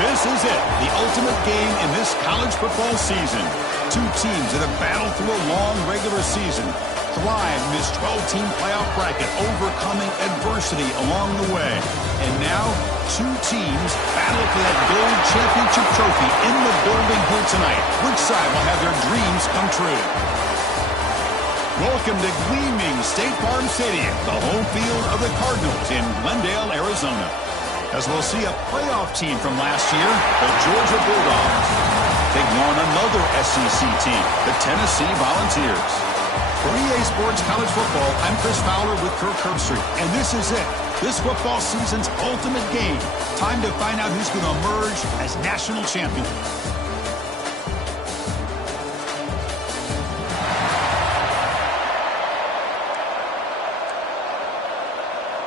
This is it, the ultimate game in this college football season. Two teams that have battled through a long regular season, thrive in this 12-team playoff bracket, overcoming adversity along the way. And now, two teams battle for that gold championship trophy in the building here tonight. Which side will have their dreams come true? Welcome to gleaming State Farm Stadium, the home field of the Cardinals in Glendale, Arizona. As we'll see a playoff team from last year, the Georgia Bulldogs, taking on another SEC team, the Tennessee Volunteers. For EA Sports College Football, I'm Chris Fowler with Kirk Herbstreit, and this is it. This football season's ultimate game. Time to find out who's going to emerge as national champion.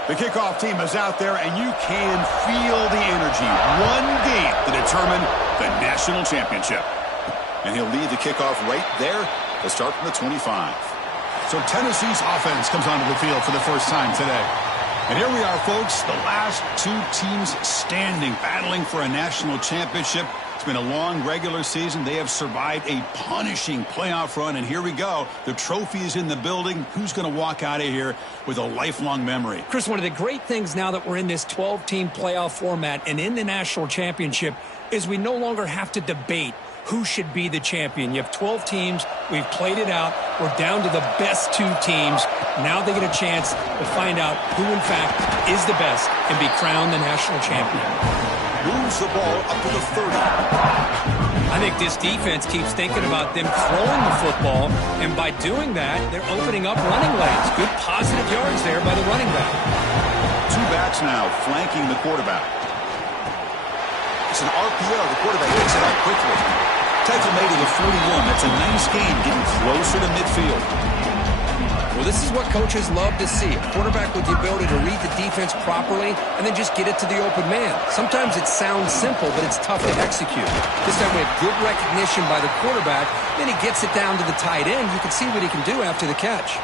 The kickoff team is out there, and you can feel the energy. One game to determine the national championship. And he'll lead the kickoff right there to start from the 25. So Tennessee's offense comes onto the field for the first time today. And here we are, folks, the last two teams standing, battling for a national championship. It's been a long regular season. They have survived a punishing playoff run, and here we go. The trophy is in the building. Who's going to walk out of here with a lifelong memory? Chris, one of the great things now that we're in this 12-team playoff format and in the national championship is we no longer have to debate who should be the champion. You have 12 teams. We've played it out. We're down to the best two teams. Now they get a chance to find out who, in fact, is the best and be crowned the national champion. Moves the ball up to the 30. I think this defense keeps thinking about them throwing the football, and by doing that, they're opening up running lanes. Good positive yards there by the running back. Two backs now flanking the quarterback. It's an RPO. The quarterback picks it up quickly. Tackle made to the 41. That's a nice gain, getting closer to midfield. Well, this is what coaches love to see. A quarterback with the ability to read the defense properly and then just get it to the open man. Sometimes it sounds simple, but it's tough to execute. This time we have good recognition by the quarterback. Then he gets it down to the tight end. You can see what he can do after the catch.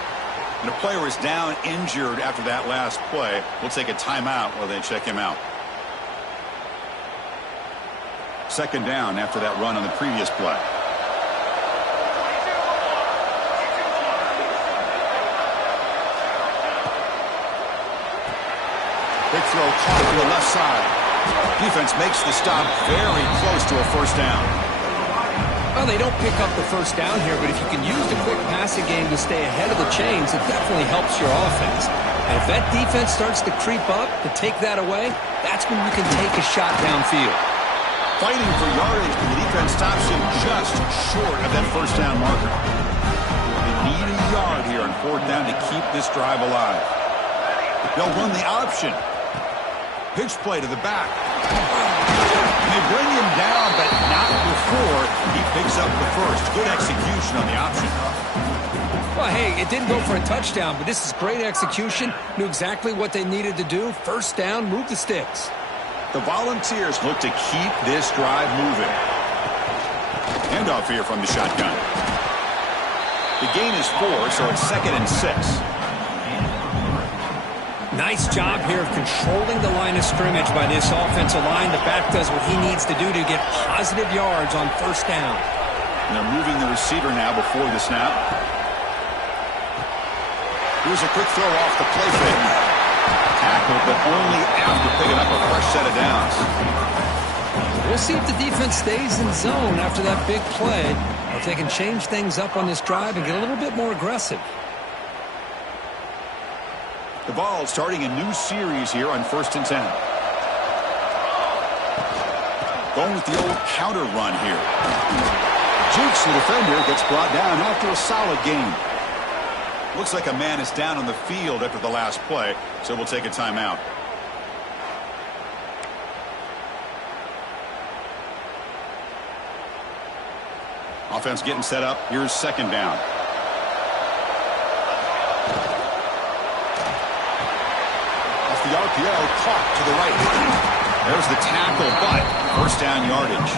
And a player is down injured after that last play. We'll take a timeout while they check him out. Second down after that run on the previous play. Big throw caught to the left side. Defense makes the stop very close to a first down. Well, they don't pick up the first down here, but if you can use the quick passing game to stay ahead of the chains, it definitely helps your offense. And if that defense starts to creep up to take that away, that's when you can take a shot downfield. Fighting for yardage, but the defense stops him just short of that first down marker. They need a yard here on fourth down to keep this drive alive. They'll run the option. Pitch play to the back. And they bring him down, but not before he picks up the first. Good execution on the option. Well, hey, it didn't go for a touchdown, but this is great execution. Knew exactly what they needed to do. First down, move the sticks. The Volunteers look to keep this drive moving. Handoff here from the shotgun. The gain is 4, so it's 2nd and 6. Nice job here of controlling the line of scrimmage by this offensive line. The back does what he needs to do to get positive yards on first down. And they're moving the receiver now before the snap. Here's a quick throw off the play fake. Tackled, but only after picking up a fresh set of downs. We'll see if the defense stays in zone after that big play, or if they can change things up on this drive and get a little bit more aggressive. The ball starting a new series here on 1st and 10. Going with the old counter run here. Jukes the defender, gets brought down after a solid game. Looks like a man is down on the field after the last play, so we'll take a timeout. Offense getting set up. Here's second down. Off the RPO, caught to the right. There's the tackle, but first down yardage.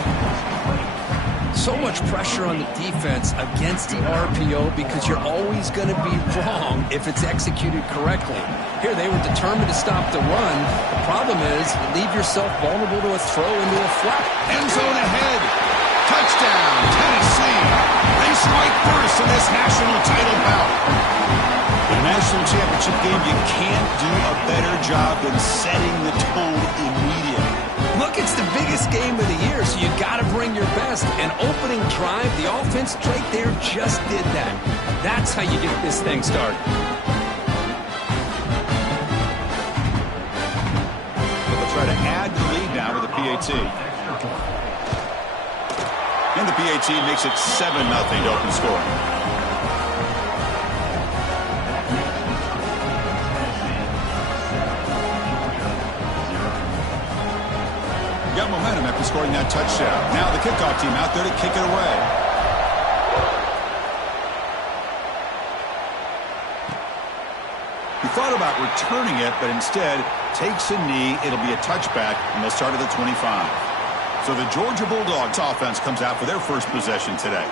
So much pressure on the defense against the RPO because you're always going to be wrong if it's executed correctly. Here they were determined to stop the run. The problem is you leave yourself vulnerable to a throw into a flat. End zone ahead. Touchdown, Tennessee. They strike first in this national title bout. In a national championship game, you can't do a better job than setting the tone immediately. Look, it's the biggest game of the year, so you got to bring your best. An opening drive, the offense right there just did that. That's how you get this thing started. They'll try to add the lead now with the PAT. And the PAT makes it 7-0 to open score. Got momentum after scoring that touchdown. Now the kickoff team out there to kick it away. He thought about returning it, but instead takes a knee. It'll be a touchback, and they'll start at the 25. So the Georgia Bulldogs offense comes out for their first possession today.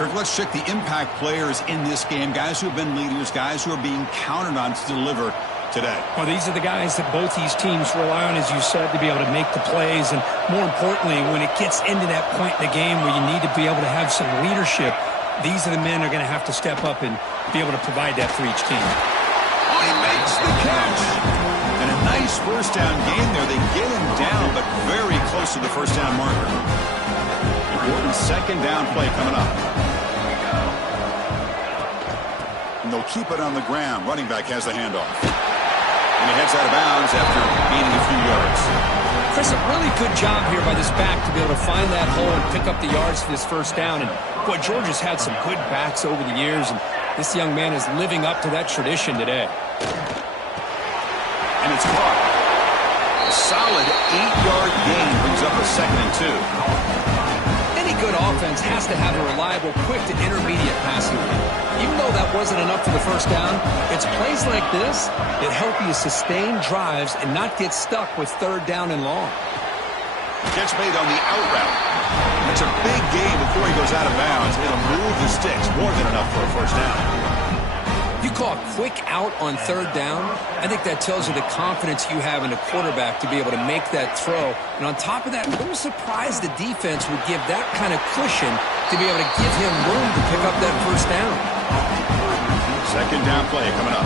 Kirk, let's check the impact players in this game, guys who have been leaders, guys who are being counted on to deliver today. Well, these are the guys that both these teams rely on, as you said, to be able to make the plays. And more importantly, when it gets into that point in the game where you need to be able to have some leadership, these are the men who are going to have to step up and be able to provide that for each team. Oh, he makes the catch. And a nice first down gain there. They get him down, but very close to the first down marker. Important second down play coming up. And they'll keep it on the ground. Running back has the handoff. And he heads out of bounds after gaining a few yards. Chris, a really good job here by this back to be able to find that hole and pick up the yards for this first down. And, boy, Georgia's had some good backs over the years, and this young man is living up to that tradition today. And it's caught. A solid 8-yard gain brings up a 2nd and 2. Any good offense has to have a reliable, quick to intermediate passing game. Even though that wasn't enough for the first down, it's plays like this that help you sustain drives and not get stuck with 3rd down and long. Catch made on the out route. That's a big gain before he goes out of bounds. It'll move the sticks more than enough for a first down. You call a quick out on 3rd down, I think that tells you the confidence you have in a quarterback to be able to make that throw. And on top of that, I'm a little surprised the defense would give that kind of cushion to be able to give him room to pick up that first down. Second down play coming up.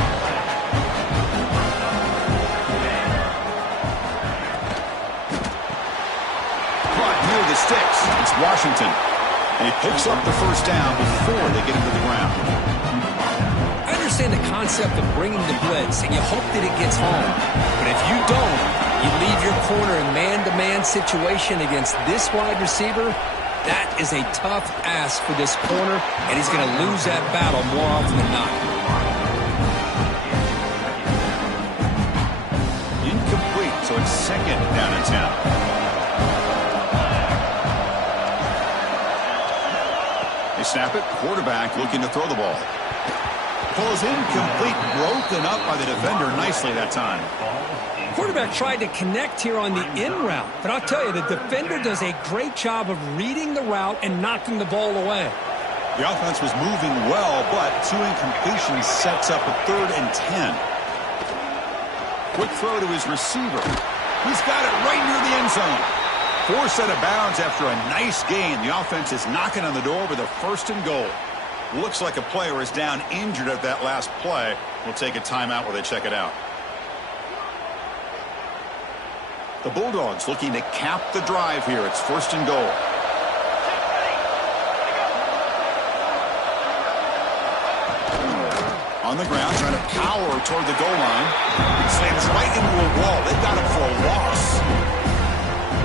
Caught near the sticks. It's Washington. And he picks up the first down before they get him to the ground. I understand the concept of bringing the blitz, and you hope that it gets home. But if you don't, you leave your corner in man-to-man situation against this wide receiver. That is a tough ask for this corner, and he's going to lose that battle more often than not. Incomplete, so it's 2nd down and 10. They snap it. Quarterback looking to throw the ball. Pulls incomplete, broken up by the defender nicely that time. Quarterback tried to connect here on the in route, but I'll tell you, the defender does a great job of reading the route and knocking the ball away. The offense was moving well, but 2 incompletions sets up a 3rd and 10. Quick throw to his receiver. He's got it right near the end zone. Forced out of bounds after a nice gain. The offense is knocking on the door with a 1st and goal. Looks like a player is down injured at that last play. We'll take a timeout while they check it out. The Bulldogs looking to cap the drive here. It's 1st and goal. On the ground, trying to power toward the goal line. Slams right into a wall. They've got him for a loss.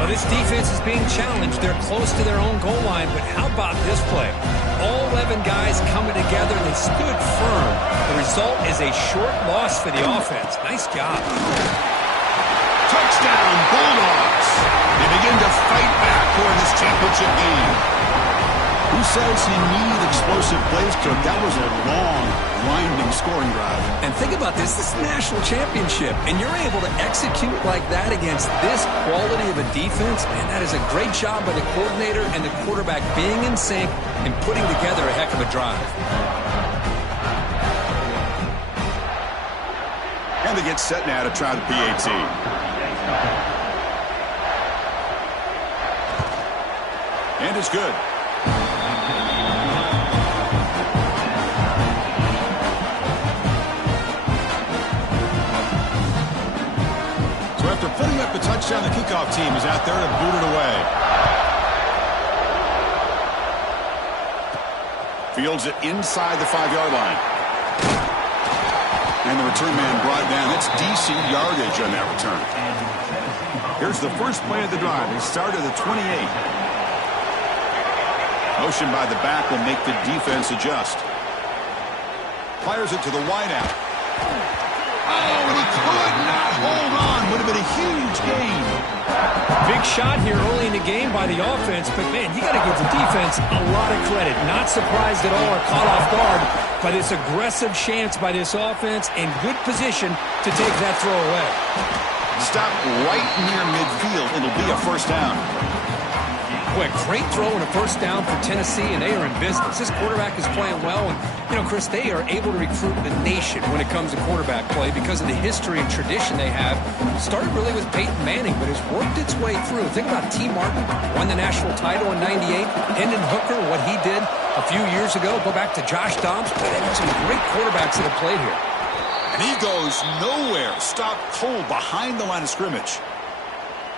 Well, this defense is being challenged. They're close to their own goal line, but how about this play? All 11 guys coming together. They stood firm. The result is a short loss for the offense. Nice job. Touchdown, Bulldogs. They begin to fight back for this championship game. Who says you need explosive plays, Kirk? That was a long, winding scoring drive. And think about this. This is the national championship, and you're able to execute like that against this quality of a defense, and that is a great job by the coordinator and the quarterback being in sync and putting together a heck of a drive. And they get set now to try the PAT. And it's good. So after putting up the touchdown, the kickoff team is out there to boot it away. Fields it inside the 5-yard line. And the return man brought down. That's DC yardage on that return. Here's the first play of the drive. They start at the 28. Motion by the back will make the defense adjust. Fires it to the wideout. Oh, and he could not hold on. Would have been a huge gain. Big shot here early in the game by the offense, but, man, you got to give the defense a lot of credit. Not surprised at all or caught off guard by this aggressive chance by this offense in good position to take that throw away. Stop right near midfield. It'll be a first down. Quick, great throw and a first down for Tennessee, and they are in business. This quarterback is playing well, and, Chris, they are able to recruit the nation when it comes to quarterback play because of the history and tradition they have. It started really with Peyton Manning, but has worked its way through. Think about T. Martin, won the national title in '98. Hendon Hooker, what he did a few years ago. Go back to Josh Dobbs. But they've got some great quarterbacks that have played here. And he goes nowhere. Stopped cold behind the line of scrimmage.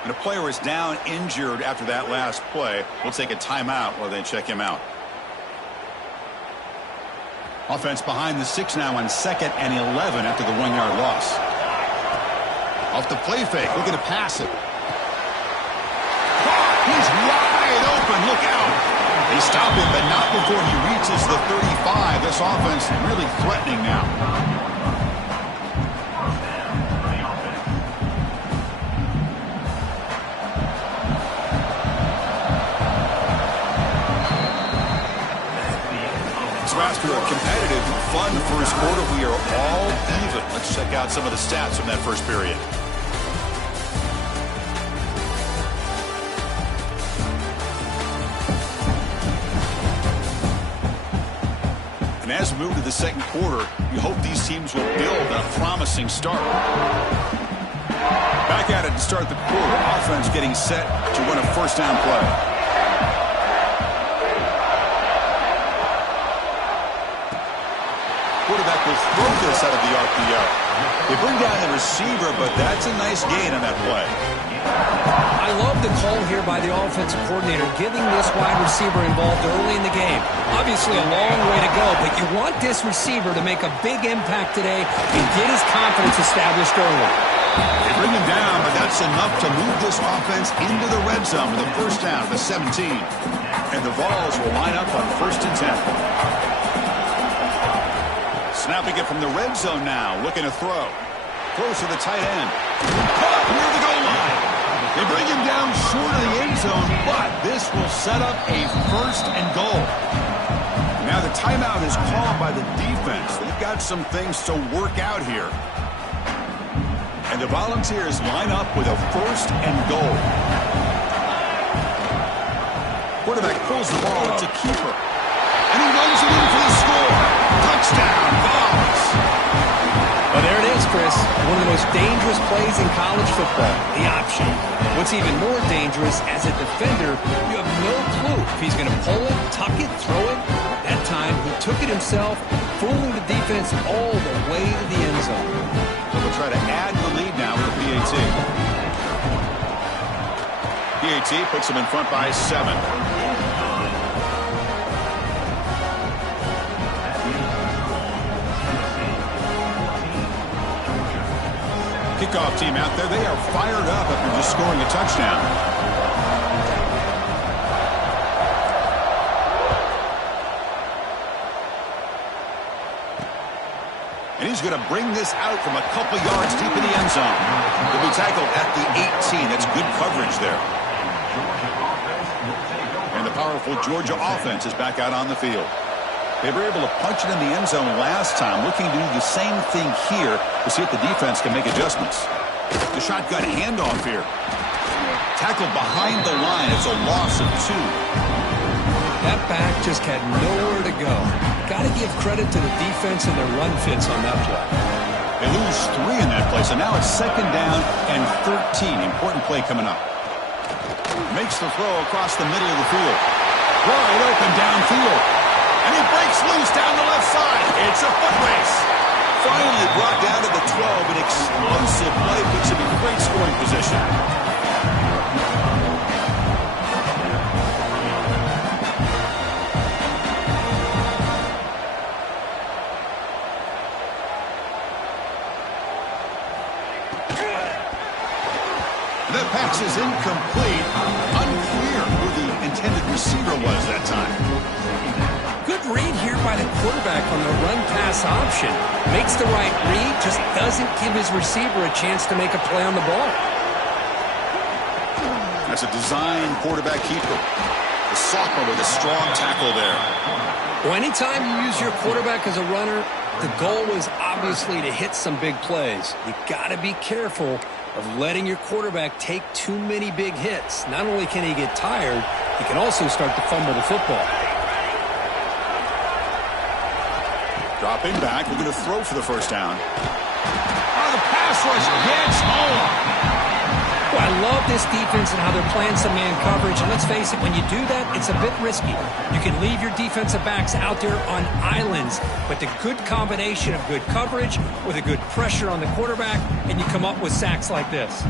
And a player is down injured after that last play. We'll take a timeout while they check him out. Offense behind the 6 now on 2nd and 11 after the 1-yard loss. Off the play fake, looking to pass it. He's wide open, look out. They stop him, but not before he reaches the 35. This offense really threatening now. After a competitive, fun first quarter, we are all even. Let's check out some of the stats from that first period. And as we move to the second quarter, you hope these teams will build a promising start. Back at it to start the quarter. Offense getting set to run a first down play. Quarterback will throw this out of the RPO. They bring down the receiver, but that's a nice gain on that play. I love the call here by the offensive coordinator, getting this wide receiver involved early in the game. Obviously a long way to go, but you want this receiver to make a big impact today and get his confidence established early. They bring him down, but that's enough to move this offense into the red zone with a first down at the 17. And the Vols will line up on 1st and 10. Snapping it from the red zone now, looking to throw. Close to the tight end. Caught near the goal line. They bring him down short of the end zone, but this will set up a 1st and goal. Now the timeout is called by the defense. They've got some things to work out here. And the Volunteers line up with a 1st and goal. Quarterback pulls the ball to keeper. And he runs it in for the score. Touchdown, Vols. Well, there it is, Chris. One of the most dangerous plays in college football, the option. What's even more dangerous, as a defender, you have no clue if he's going to pull it, tuck it, throw it. That time, he took it himself, fooling the defense all the way to the end zone. So we'll try to add the lead now with the PAT. PAT puts them in front by 7. Kickoff team out there. They are fired up after just scoring a touchdown. And he's going to bring this out from a couple yards deep in the end zone. He'll be tackled at the 18. That's good coverage there. And the power powerful Georgia offense is back out on the field. They were able to punch it in the end zone last time, looking to do the same thing here to see if the defense can make adjustments. The shotgun handoff here. Tackled behind the line. It's a loss of 2. That back just had nowhere to go. Got to give credit to the defense and their run fits on that play. They lose 3 in that play, so now it's 2nd down and 13. Important play coming up. Makes the throw across the middle of the field. Wide open downfield. And he breaks loose down the left side. It's a foot race. Finally brought down to the 12. An explosive play puts him in great scoring position. The pass is incomplete. Unclear who the intended receiver was that time. Good read here by the quarterback on the run-pass option. Makes the right read, just doesn't give his receiver a chance to make a play on the ball. That's a design quarterback keeper. The sophomore with a strong tackle there. Well, anytime you use your quarterback as a runner, the goal is obviously to hit some big plays. You got to be careful of letting your quarterback take too many big hits. Not only can he get tired, he can also start to fumble the football. Dropping back, we're going to throw for the first down. Oh, the pass rush gets home. Well, I love this defense and how they're playing some man coverage. And let's face it, when you do that, it's a bit risky. You can leave your defensive backs out there on islands, but the good combination of good coverage with a good pressure on the quarterback, and you come up with sacks like this.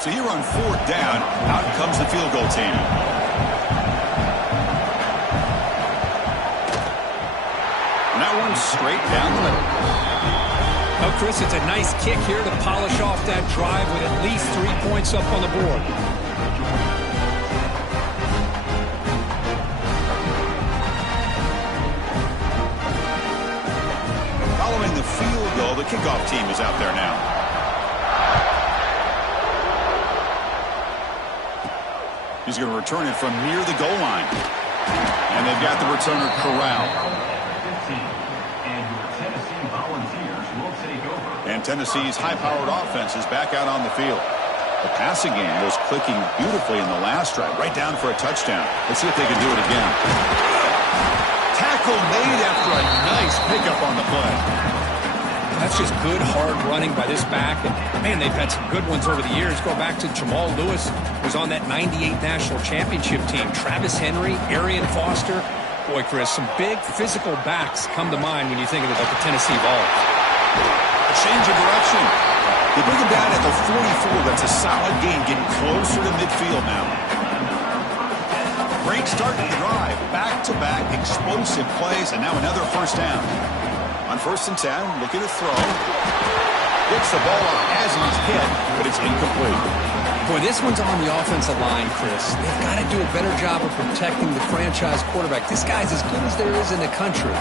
So here on 4th down, out comes the field goal team. And that one's straight down the middle. Oh, Chris, it's a nice kick here to polish off that drive with at least 3 points up on the board. Following the field goal, the kickoff team is out there now. He's going to return it from near the goal line. And they've got the returner corralled. And Tennessee's high-powered offense is back out on the field. The passing game was clicking beautifully in the last drive, right down for a touchdown. Let's see if they can do it again. Tackle made after a nice pickup on the play. That's just good, hard running by this back. And, man, they've had some good ones over the years. Go back to Jamal Lewis, who's on that 98 National Championship team. Travis Henry, Arian Foster. Boy, Chris, some big physical backs come to mind when you think about the Tennessee Vols. Change of direction. They bring him down at the 44. That's a solid gain, getting closer to midfield now. Great start to the drive. Back-to-back explosive plays, and now another first down. On 1st and 10, looking to throw. Gets the ball off as he's hit, but it's incomplete. Boy, this one's on the offensive line, Chris. They've got to do a better job of protecting the franchise quarterback. This guy's as good as there is in the country,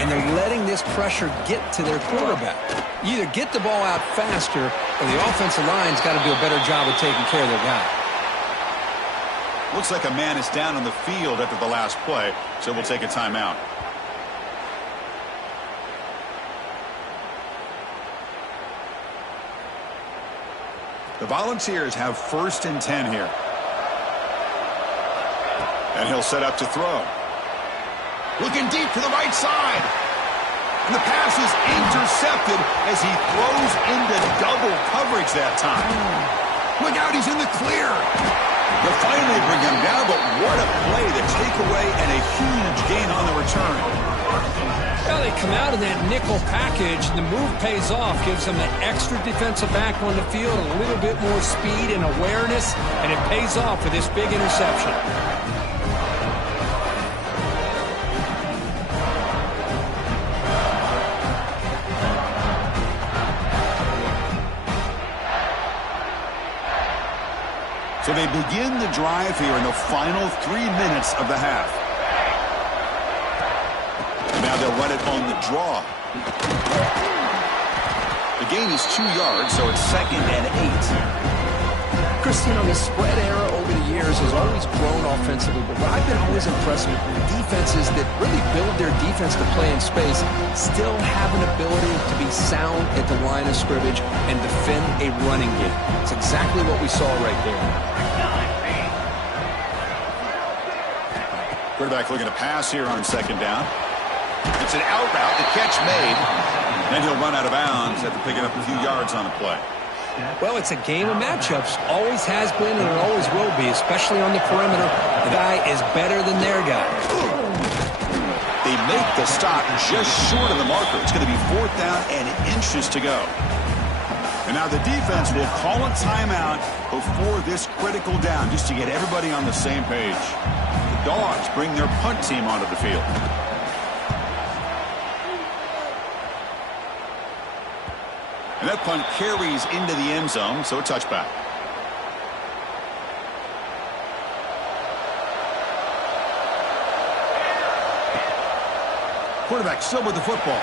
and they're letting this pressure get to their quarterback. You either get the ball out faster, or the offensive line's got to do a better job of taking care of their guy. Looks like a man is down on the field after the last play, so we'll take a timeout. The Volunteers have 1st and 10 here. And he'll set up to throw. Looking deep to the right side. And the pass is intercepted as he throws into double coverage that time. Look out, he's in the clear. They'll finally bring him down, but what a play, the takeaway, and a huge gain on the return. Well, they come out in that nickel package. The move pays off, gives them an extra defensive back on the field, a little bit more speed and awareness, and it pays off with this big interception. So they begin the drive here in the final 3 minutes of the half. And now they'll run it on the draw. The The gain is 2 yards, so it's 2nd and 8. Christian, the spread era over the years has always grown offensively, but what I've been always impressed with defenses that really build their defense to play in space still have an ability to be sound at the line of scrimmage and defend a running game. It's exactly what we saw right there. Quarterback looking to pass here on 2nd down. It's an out route, the catch made. Then he'll run out of bounds after picking up a few yards on the play. Well, it's a game of matchups. Always has been and it always will be, especially on the perimeter. The guy is better than their guy. They make the stop just short of the marker. It's going to be 4th down and inches to go. And now the defense will call a timeout before this critical down, just to get everybody on the same page. The Dogs bring their punt team onto the field. And that punt carries into the end zone, so a touchback. Quarterback still with the football.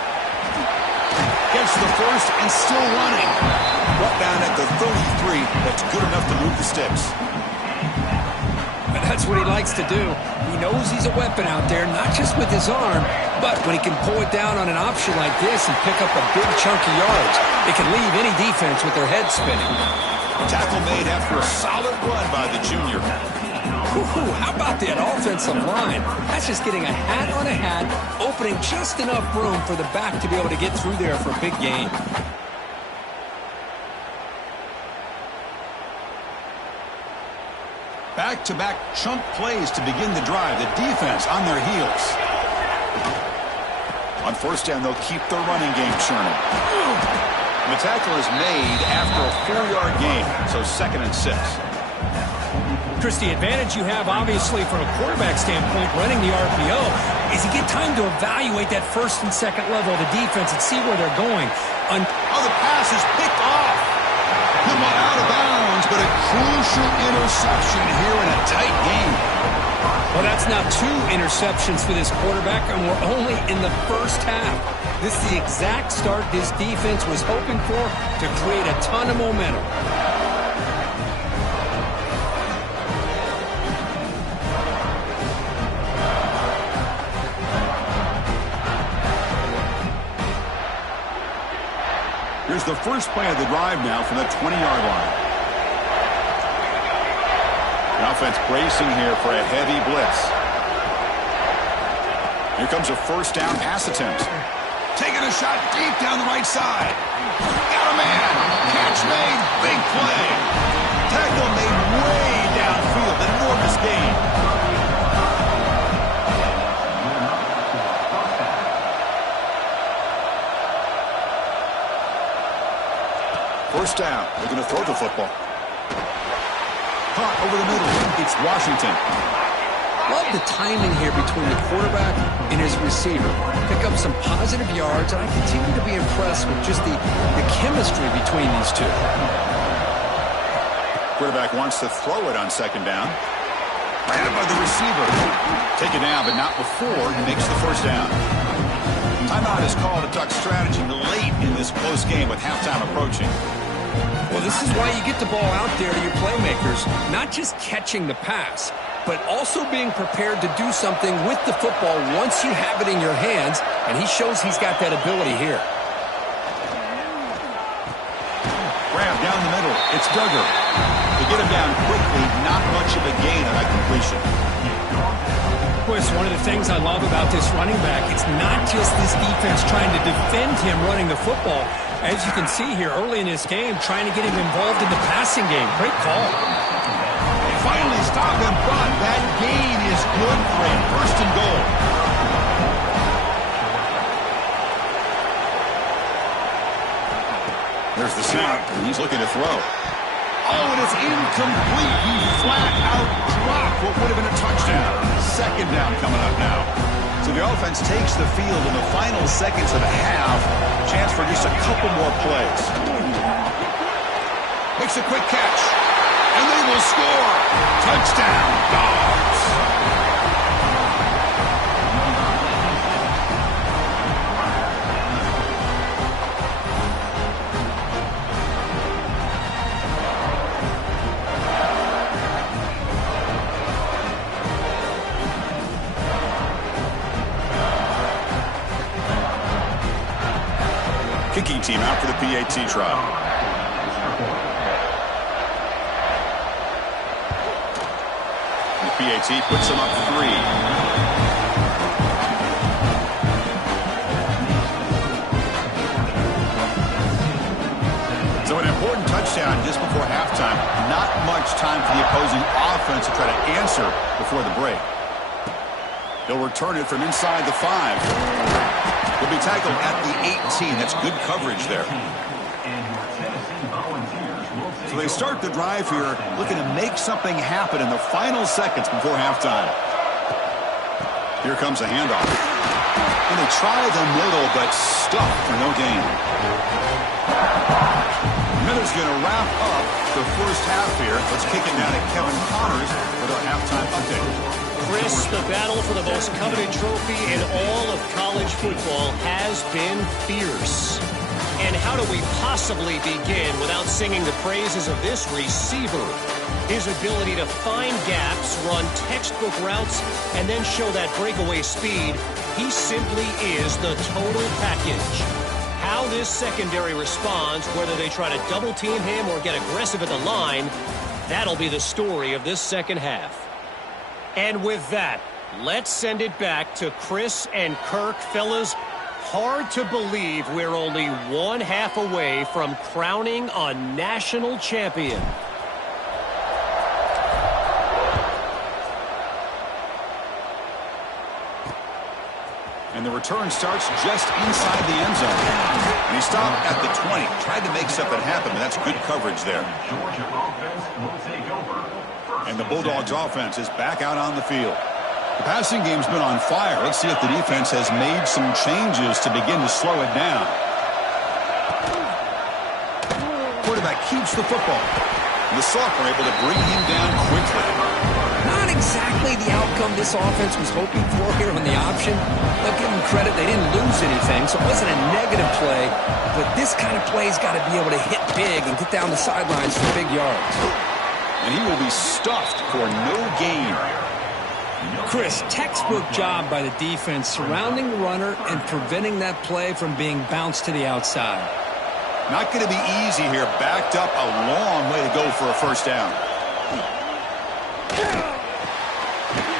Gets the first and still running. Brought down at the 33. That's good enough to move the sticks. That's what he likes to do. He knows he's a weapon out there, not just with his arm, but when he can pull it down on an option like this and pick up a big chunk of yards, it can leave any defense with their head spinning. Tackle made after a solid run by the junior. Ooh, how about that offensive line? That's just getting a hat on a hat, opening just enough room for the back to be able to get through there for a big gain. Back-to-back chunk plays to begin the drive. The defense on their heels. On 1st down, they'll keep their running game churning. The tackle is made after a 4-yard gain, so 2nd and 6. Chris, the advantage you have, obviously, from a quarterback standpoint, running the RPO, is you get time to evaluate that 1st and 2nd level of the defense and see where they're going. The pass is picked off. Come on, out of bounds, but a crucial interception here in a tight game. Well, that's now 2 interceptions for this quarterback, and we're only in the first half. This is the exact start this defense was hoping for to create a ton of momentum. Here's the first play of the drive now from the 20-yard line. The offense bracing here for a heavy blitz. Here comes a 1st down pass attempt. Taking a shot deep down the right side. Got a man. Catch made. Big play. Tackle made way downfield. Enormous gain. First down. They're going to throw the football. Caught over the middle. It's Washington. Love the timing here between the quarterback and his receiver. Pick up some positive yards, and I continue to be impressed with just the chemistry between these two. Quarterback wants to throw it on 2nd down. Right by the receiver. Take it down, but not before he makes the 1st down. Timeout is called a duck strategy late in this close game with halftime approaching. Well, this is why you get the ball out there to your playmakers, not just catching the pass, but also being prepared to do something with the football once you have it in your hands, and he shows he's got that ability here. Grab down the middle. It's Duggar. To get him down quickly, not much of a gain on that completion. Boy, it's one of the things I love about this running back. It's not just this defense trying to defend him running the football. As you can see here early in this game, trying to get him involved in the passing game. Great call. They finally stop him, but that gain is good for a 1st and goal. There's the snap. He's looking to throw. Oh, and it's incomplete. He flat out dropped what would have been a touchdown. 2nd down coming up now. So the offense takes the field in the final seconds of the half. Chance for just a couple more plays. Makes a quick catch. And they will score. Touchdown, Dogs. Kicking team out for the PAT trial. PAT puts him up 3. So an important touchdown just before halftime. Not much time for the opposing offense to try to answer before the break. He'll return it from inside the 5. He'll be tackled at the 18. That's good coverage there. So they start the drive here, looking to make something happen in the final seconds before halftime. Here comes a handoff. And they try the middle, but stuffed for no gain. Miller's going to wrap up the first half here. Let's kick it down to Kevin Connors with our halftime update. Chris, the battle for the most coveted trophy in all of college football has been fierce. And how do we possibly begin without singing the praises of this receiver? His ability to find gaps, run textbook routes, and then show that breakaway speed. He simply is the total package. How this secondary responds, whether they try to double team him or get aggressive at the line, that'll be the story of this second half. And with that, let's send it back to Chris and Kirk. Fellas, hard to believe we're only one half away from crowning a national champion. And the return starts just inside the end zone. And he stopped at the 20. Tried to make something happen, but that's good coverage there. And the Bulldogs offense is back out on the field. The passing game's been on fire. Let's see if the defense has made some changes to begin to slow it down. Quarterback keeps the football. And the Sox are able to bring him down quickly. Not exactly the outcome this offense was hoping for here on the option. They'll give them credit, they didn't lose anything, so it wasn't a negative play. But this kind of play's got to be able to hit big and get down the sidelines for big yards. And he will be stuffed for no gain. Chris, textbook job by the defense surrounding the runner and preventing that play from being bounced to the outside. Not going to be easy here. Backed up a long way to go for a first down.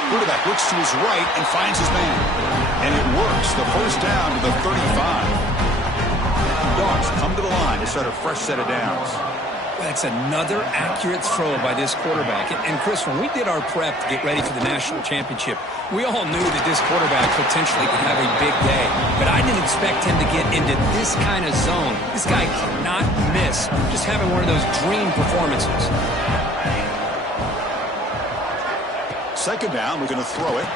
Quarterback looks to his right and finds his man. And it works. The first down to the 35. Dogs come to the line to start a fresh set of downs. That's another accurate throw by this quarterback. And Chris, when we did our prep to get ready for the national championship, we all knew that this quarterback potentially could have a big day. But I didn't expect him to get into this kind of zone. This guy cannot miss. Just having one of those dream performances. Second down, we're going to throw it.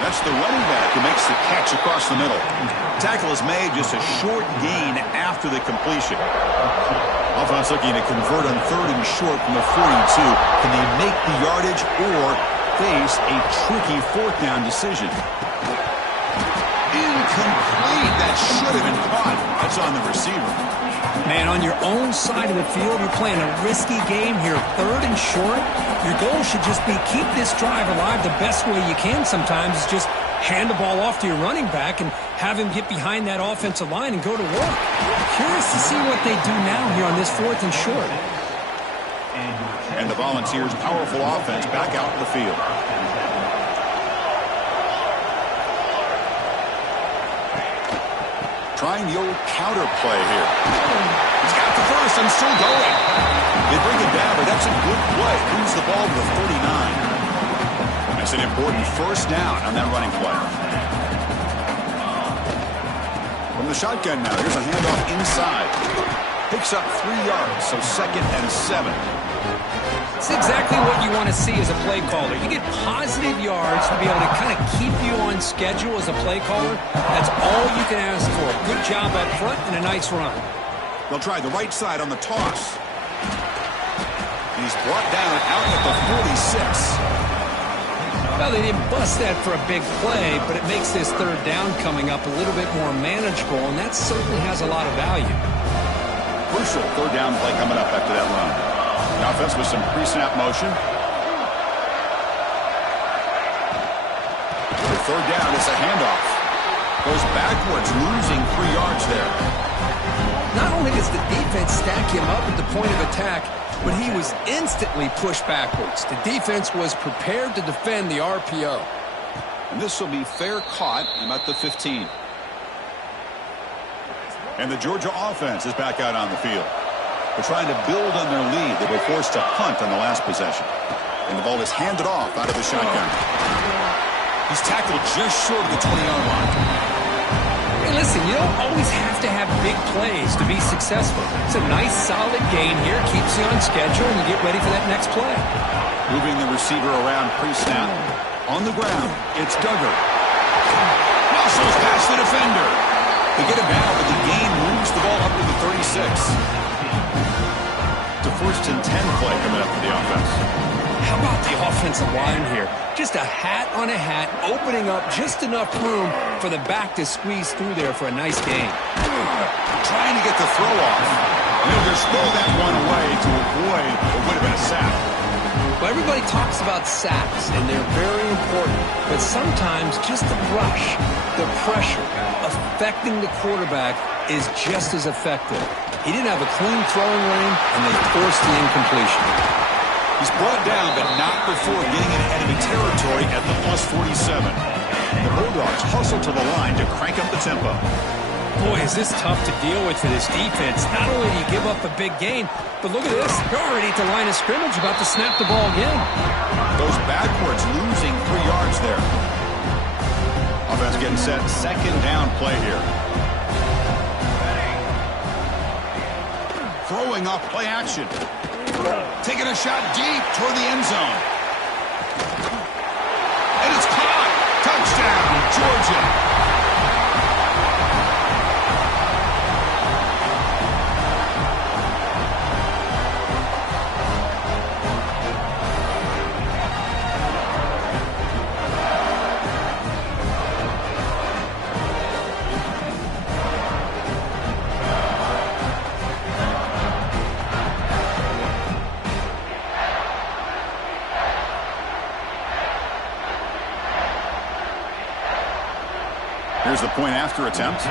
That's the running back who makes the catch across the middle. Tackle is made, just a short gain after the completion. Offense looking to convert on 3rd and short from the 42. Can they make the yardage or face a tricky 4th down decision? Incomplete. That should have been caught. That's on the receiver. Man, on your own side of the field, you're playing a risky game here. 3rd and short. Your goal should just be keep this drive alive the best way you can sometimes. Is just hand the ball off to your running back and have him get behind that offensive line and go to work. Curious to see what they do now here on this 4th and short. And the Volunteers' powerful offense back out in the field. Trying the old counter play here. He's got the first and still going. They bring it down, but that's a good play. Moves the ball to the 39. That's an important first down on that running play. From the shotgun now, here's a handoff inside. Picks up 3 yards, so 2nd and 7. It's exactly what you want to see as a play caller. You get positive yards to be able to kind of keep you on schedule as a play caller. That's all you can ask for. Good job up front and a nice run. They'll try the right side on the toss. And he's brought down out at the 46. Well, they didn't bust that for a big play, but it makes this 3rd down coming up a little bit more manageable, and that certainly has a lot of value. Crucial 3rd down play coming up after that run. The offense with some pre-snap motion. The 3rd down is a handoff. Goes backwards, losing 3 yards there. stack him up at the point of attack, but he was instantly pushed backwards. The defense was prepared to defend the RPO. And this will be fair caught about the 15. And the Georgia offense is back out on the field. They're trying to build on their lead. They were forced to punt on the last possession. And the ball is handed off out of the shotgun. He's tackled just short of the 20-yard line. Hey, listen, you don't always have to have big plays to be successful. It's a nice, solid gain here. Keeps you on schedule, and you get ready for that next play. Moving the receiver around pre-snap. On the ground, it's Duggar. Muscles past the defender. They get him down, but the gain moves the ball up to the 36. The 1st and 10 play coming up for the offense. How about the offensive line here? Just a hat on a hat, opening up just enough room for the back to squeeze through there for a nice gain. Trying to get the throw off. And he'll just throw that one away to avoid what would have been a sack. Well, everybody talks about sacks, and they're very important. But sometimes just the rush, the pressure, affecting the quarterback is just as effective. He didn't have a clean throwing lane, and they forced the incompletion. He's brought down, but not before getting into enemy territory at the +47. The Bulldogs hustle to the line to crank up the tempo. Boy, is this tough to deal with for this defense. Not only do you give up a big gain, but look at this. They're already at the line of scrimmage, about to snap the ball again. Goes backwards, losing 3 yards there. Offense getting set. 2nd down play here. Throwing off play action. Taking a shot deep toward the end zone. And it's caught. Touchdown, Georgia. Here's the point after attempt.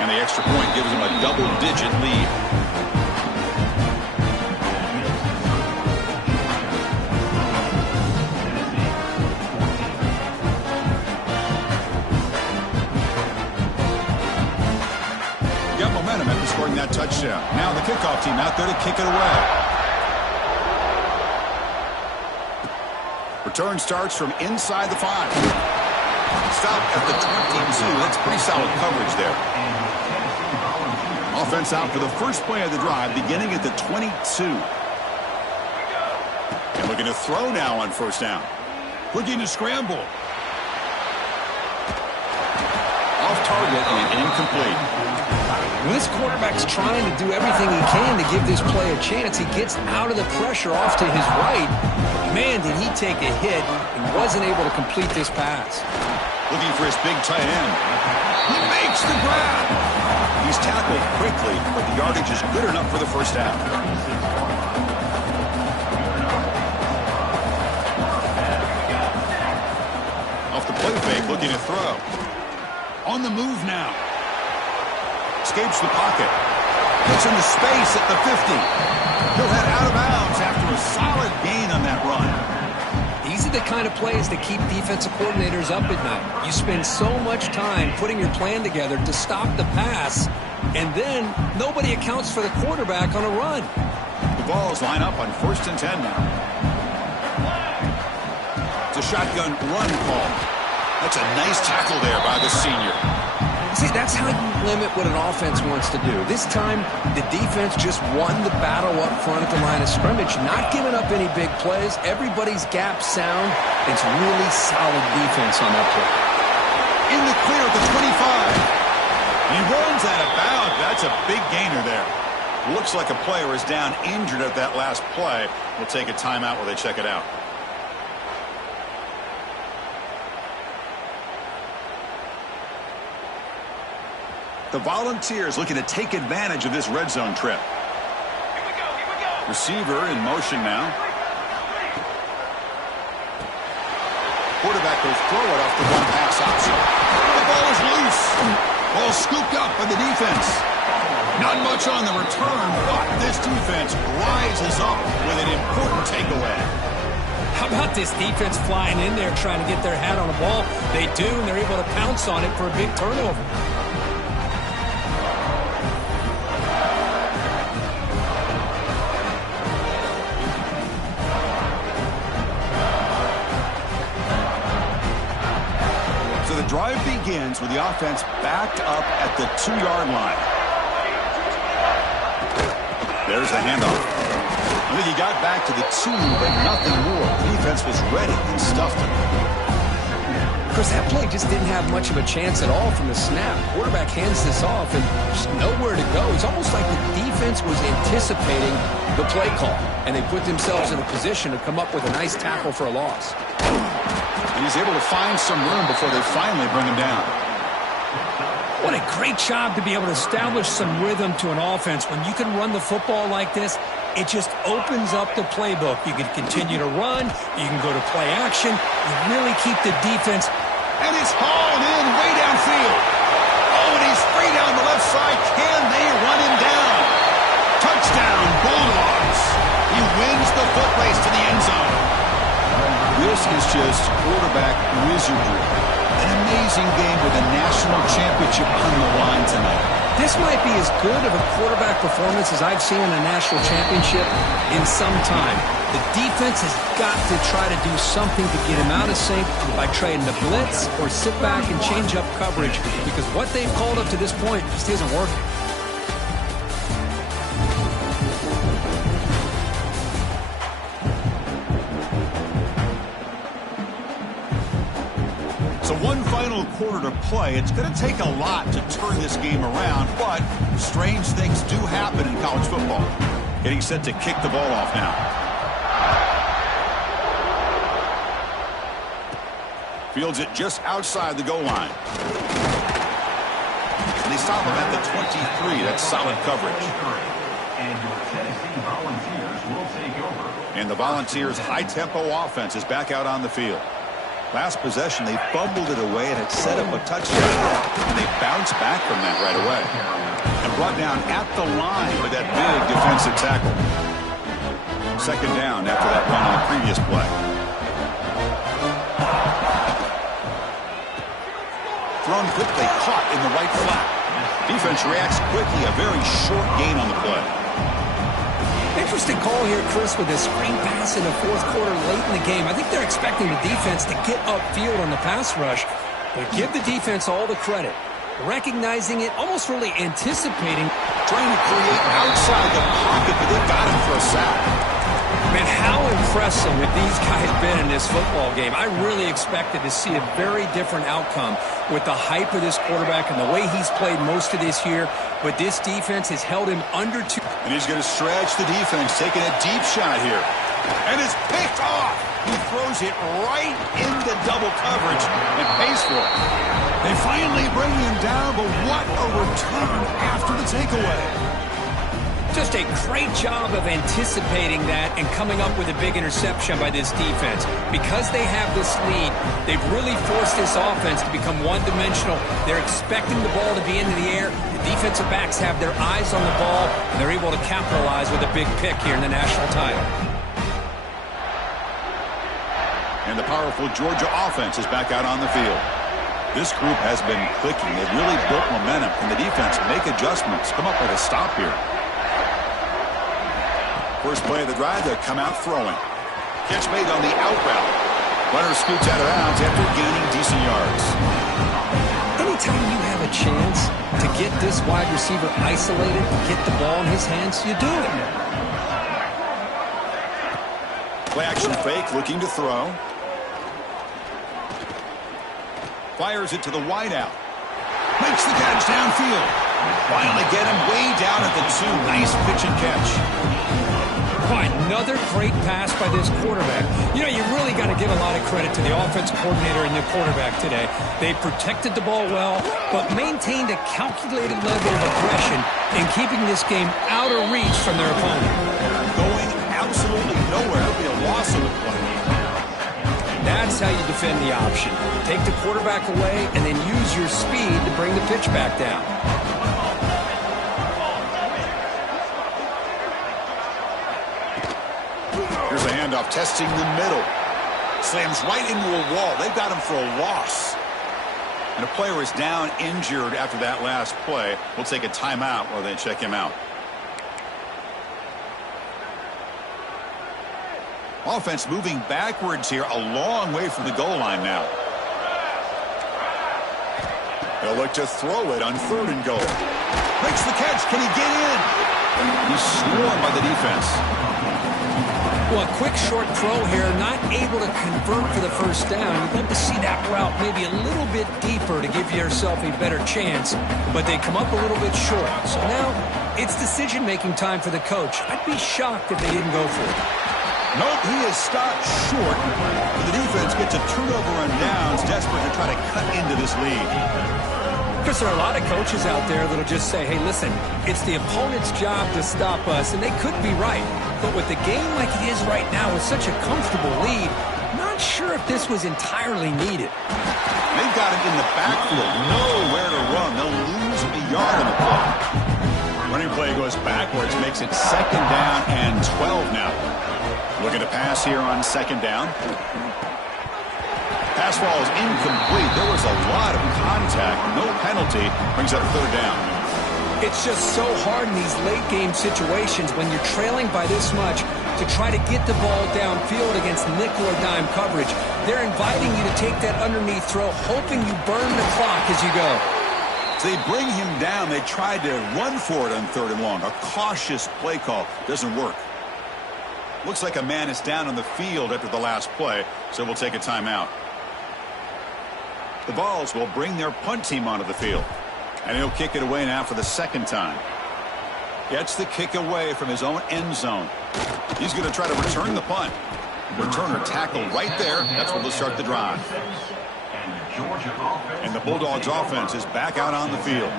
And the extra point gives them a double-digit lead. Got momentum after scoring that touchdown. Now the kickoff team out there to kick it away. Return starts from inside the 5. Stop at the 22. That's pretty solid coverage there. Offense out for the first play of the drive, beginning at the 22. And looking to throw now on 1st down. Looking to scramble. Off target and incomplete. When this quarterback's trying to do everything he can to give this play a chance, he gets out of the pressure off to his right. Man, did he take a hit and wasn't able to complete this pass. Looking for his big tight end. He makes the grab. He's tackled quickly, but the yardage is good enough for the 1st down. Off the play fake, looking to throw. On the move now. Escapes the pocket. Gets into space at the 50. He'll head out of bounds after a solid gain on that run. These are the kind of plays that keep defensive coordinators up at night. You spend so much time putting your plan together to stop the pass, and then nobody accounts for the quarterback on a run. The balls line up on 1st and 10 now. It's a shotgun run call. That's a nice tackle there by the senior. See, that's how you limit what an offense wants to do. This time, the defense just won the battle up front at the line of scrimmage, not giving up any big plays. Everybody's gap sound. It's really solid defense on that play. In the clear at the 25. He runs out of bounds. That's a big gainer there. Looks like a player is down injured at that last play. We'll take a timeout while they check it out. The Volunteers looking to take advantage of this red zone trip. Here we go. Receiver in motion now. Quarterback will throw it off the one pass option. The ball Ball scooped up by the defense. Not much on the return, but this defense rises up with an important takeaway. How about this defense flying in there trying to get their hat on the ball? They do, and they're able to pounce on it for a big turnover. So the drive begins with the offense backed up at the 2-yard line. There's the handoff. I think he got back to the 2, but nothing more. Defense was ready and stuffed him. Chris, that play just didn't have much of a chance at all from the snap. Quarterback hands this off and just nowhere to go. It's almost like the defense was anticipating the play call, and they put themselves in a position to come up with a nice tackle for a loss. And he's able to find some room before they finally bring him down. What a great job to be able to establish some rhythm to an offense. When you can run the football like this, it just opens up the playbook. You can continue to run. You can go to play action. You really keep the defense. And it's hauled in way downfield. Oh, and he's free down the left side. Can they run him down? Touchdown, Bulldogs. He wins the foot race to the end zone. This is just quarterback wizardry. An amazing game with a national championship on the line tonight. This might be as good of a quarterback performance as I've seen in a national championship in some time. The defense has got to try to do something to get him out of sync by trading the blitz or sit back and change up coverage, because what they've called up to this point just isn't working. So one final quarter to play. It's going to take a lot to turn this game around, but strange things do happen in college football. Getting set to kick the ball off now. Fields it just outside the goal line. And they stop him at the 23. That's solid coverage. And the Volunteers' high-tempo offense is back out on the field. Last possession, they fumbled it away, and it set up a touchdown. And they bounced back from that right away. And brought down at the line with that big defensive tackle. Second down after that run on the previous play. Thrown quickly, caught in the right flat. Defense reacts quickly, a very short gain on the play. Interesting call here, Chris, with a screen pass in the fourth quarter late in the game. I think they're expecting the defense to get upfield on the pass rush, but give the defense all the credit. Recognizing it, almost really anticipating. Trying to create outside the pocket, but they got him for a sack. Man, how impressive have these guys been in this football game? I really expected to see a very different outcome with the hype of this quarterback and the way he's played most of this year. But this defense has held him under 2. And he's going to stretch the defense, taking a deep shot here. And it's picked off. He throws it right into double coverage and pays for it. They finally bring him down, but what a return after the takeaway. Just a great job of anticipating that and coming up with a big interception by this defense. Because they have this lead, they've really forced this offense to become one-dimensional. They're expecting the ball to be into the air. The defensive backs have their eyes on the ball, and they're able to capitalize with a big pick here in the national title. And the powerful Georgia offense is back out on the field. This group has been clicking. They've really built momentum. Can the defense make adjustments? Come up with a stop here. First play of the drive, they'll come out throwing. Catch made on the out route. Runner scoots out of bounds after gaining decent yards. Anytime you have a chance to get this wide receiver isolated, get the ball in his hands, you do it. Play action fake, looking to throw. Fires it to the wideout. Makes the catch downfield. Finally get him way down at the 2. Nice pitch and catch. Another great pass by this quarterback. You know, you really got to give a lot of credit to the offensive coordinator and the quarterback today. They protected the ball well, but maintained a calculated level of aggression in keeping this game out of reach from their opponent. Going absolutely nowhere. It'll be a loss of the play. That's how you defend the option. Take the quarterback away and then use your speed to bring the pitch back down. Here's a handoff testing the middle. Slams right into a wall. They've got him for a loss. And a player is down injured after that last play. We'll take a timeout while they check him out. Offense moving backwards here, a long way from the goal line now. They'll look to throw it on 3rd and goal. Makes the catch. Can he get in? He's swarmed by the defense. Well, a quick short throw here, not able to convert for the first down. You'd love to see that route maybe a little bit deeper to give yourself a better chance, but they come up a little bit short. So now it's decision-making time for the coach. I'd be shocked if they didn't go for it. Nope, he is stopped short. The defense gets a turnover on downs, desperate to try to cut into this lead. Because there are a lot of coaches out there that'll just say, hey, listen, it's the opponent's job to stop us, and they could be right. But with the game like it is right now with such a comfortable lead, not sure if this was entirely needed. They've got him in the backfield, nowhere to run. They'll lose a yard on the play. Running play goes backwards, makes it 2nd down and 12 now. Looking to pass here on 2nd down. Pass ball is incomplete. There was a lot of contact. No penalty. Brings up 3rd down. It's just so hard in these late-game situations when you're trailing by this much to try to get the ball downfield against nickel or dime coverage. They're inviting you to take that underneath throw, hoping you burn the clock as you go. So they bring him down. They tried to run for it on 3rd and long. A cautious play call. Doesn't work. Looks like a man is down on the field after the last play, so we'll take a timeout. The Vols will bring their punt team onto the field. And he'll kick it away now for the 2nd time. Gets the kick away from his own end zone. He's going to try to return the punt. Returner tackle right there. That's where they'll start the drive. And the Bulldogs offense is back out on the field.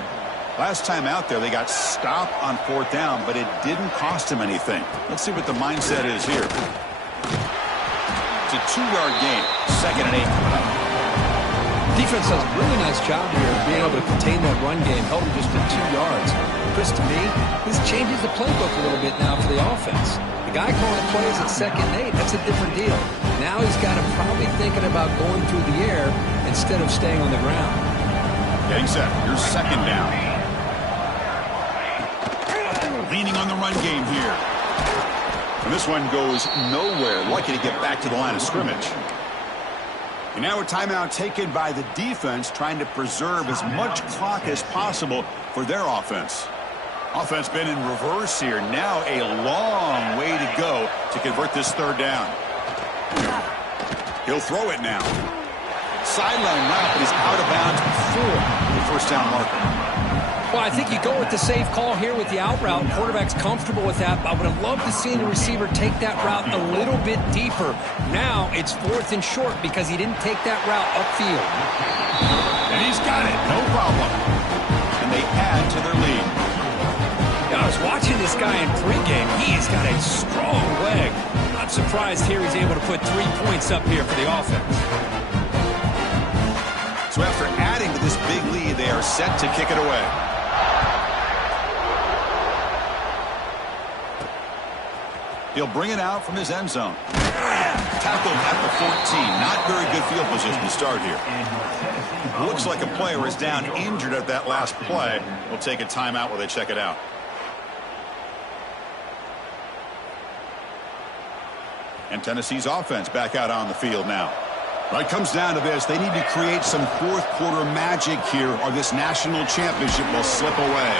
Last time out there, they got stopped on 4th down, but it didn't cost him anything. Let's see what the mindset is here. It's a 2-yard gain. 2nd and 8. Defense does a really nice job here of being able to contain that run game, held him just to 2 yards. Chris, to me, this changes the playbook a little bit now for the offense. The guy calling the plays at 2nd and 8, that's a different deal. Now he's got him probably thinking about going through the air instead of staying on the ground. Getting set. Here's 2nd down. Leaning on the run game here. And this one goes nowhere. Lucky to get back to the line of scrimmage. And now a timeout taken by the defense, trying to preserve as much clock as possible for their offense. Offense been in reverse here. Now a long way to go to convert this 3rd down. He'll throw it now. Sideline route, but he's out of bounds before the 1st down marker. Well, I think you go with the safe call here with the out route. Quarterback's comfortable with that. I would have loved to see the receiver take that route a little bit deeper. Now it's 4th and short because he didn't take that route upfield. And he's got it. No problem. And they add to their lead. Yeah, I was watching this guy in pregame. He has got a strong leg. Not surprised here he's able to put 3 points up here for the offense. So after adding to this big lead, they are set to kick it away. He'll bring it out from his end zone. Tackled at the 14. Not very good field position to start here. Looks like a player is down injured at that last play. We'll take a timeout while they check it out. And Tennessee's offense back out on the field now. Well, it comes down to this. They need to create some 4th quarter magic here, or this national championship will slip away.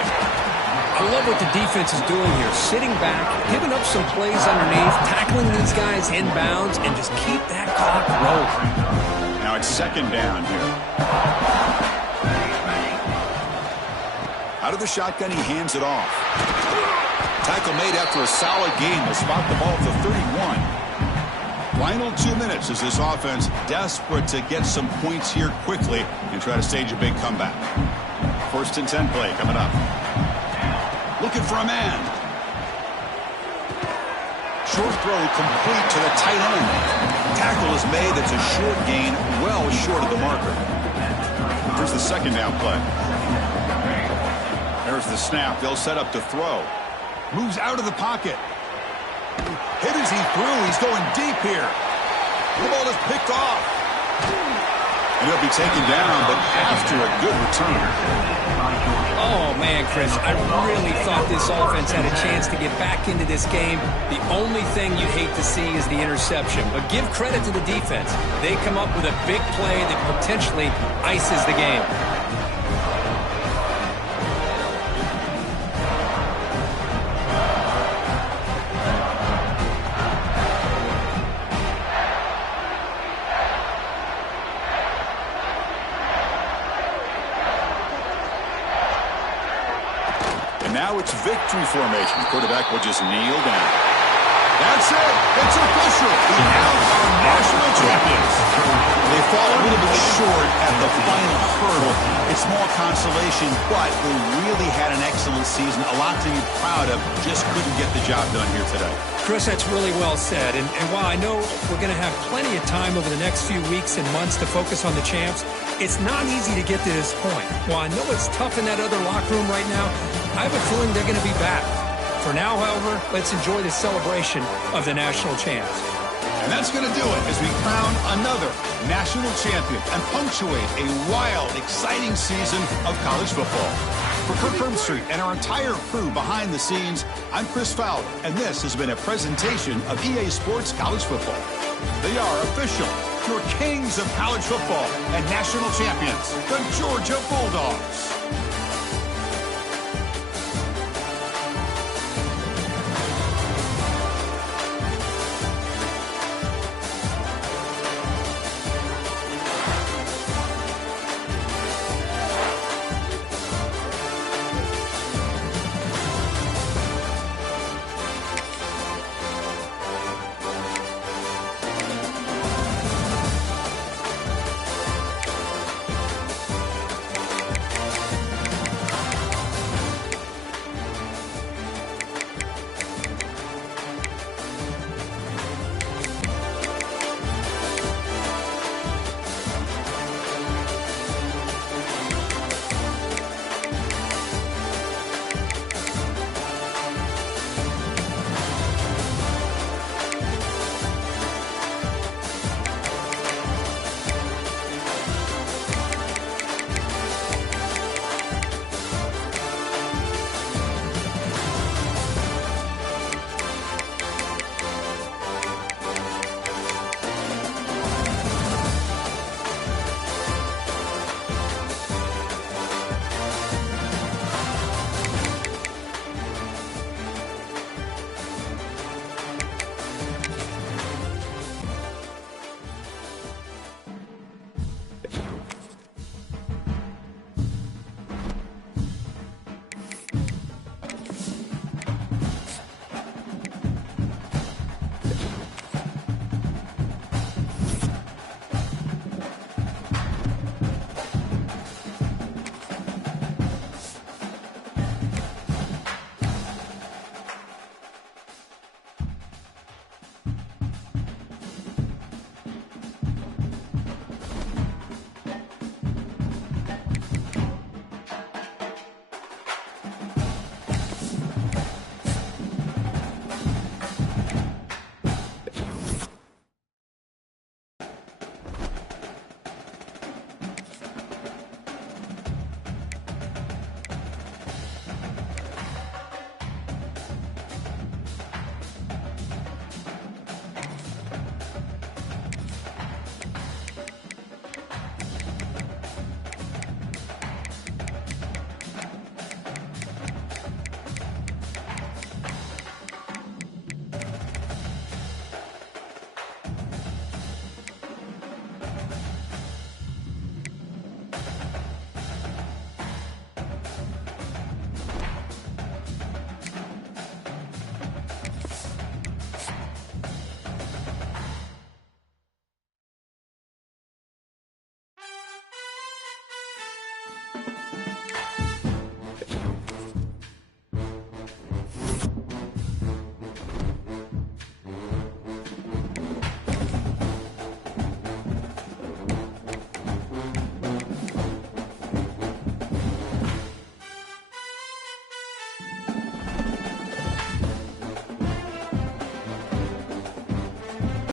I love what the defense is doing here. Sitting back, giving up some plays underneath, tackling these guys inbounds, and just keep that clock rolling. Now it's 2nd down here. Out of the shotgun, he hands it off. Tackle made after a solid gain. They'll spot the ball at the 31. Final 2 minutes as this offense desperate to get some points here quickly and try to stage a big comeback. 1st and 10 play coming up. Looking for a man. Short throw complete to the tight end. Tackle is made. That's a short gain, well short of the marker. Here's the second down play. There's the snap. They'll set up to throw. Moves out of the pocket. Hit as he threw. He's going deep here. The ball is picked off. And he'll be taken down, but after a good return. Oh, man, Chris, I really thought this offense had a chance to get back into this game. The only thing you hate to see is the interception. But give credit to the defense. They come up with a big play that potentially ices the game. Now it's victory formation. The quarterback will just kneel down. That's it. It's official. The now are national champions. They fall a little bit short at the final hurdle. It's small consolation, but they really had an excellent season. A lot to be proud of. Just couldn't get the job done here today. Chris, that's really well said. And while I know we're going to have plenty of time over the next few weeks and months to focus on the champs, it's not easy to get to this point. While I know it's tough in that other locker room right now, I have a feeling they're going to be back. For now, however, let's enjoy the celebration of the national champs. And that's going to do it as we crown another national champion and punctuate a wild, exciting season of college football. For Kirk Herbstreit and our entire crew behind the scenes, I'm Chris Fowler, and this has been a presentation of EA Sports College Football. They are official, your kings of college football and national champions, the Georgia Bulldogs.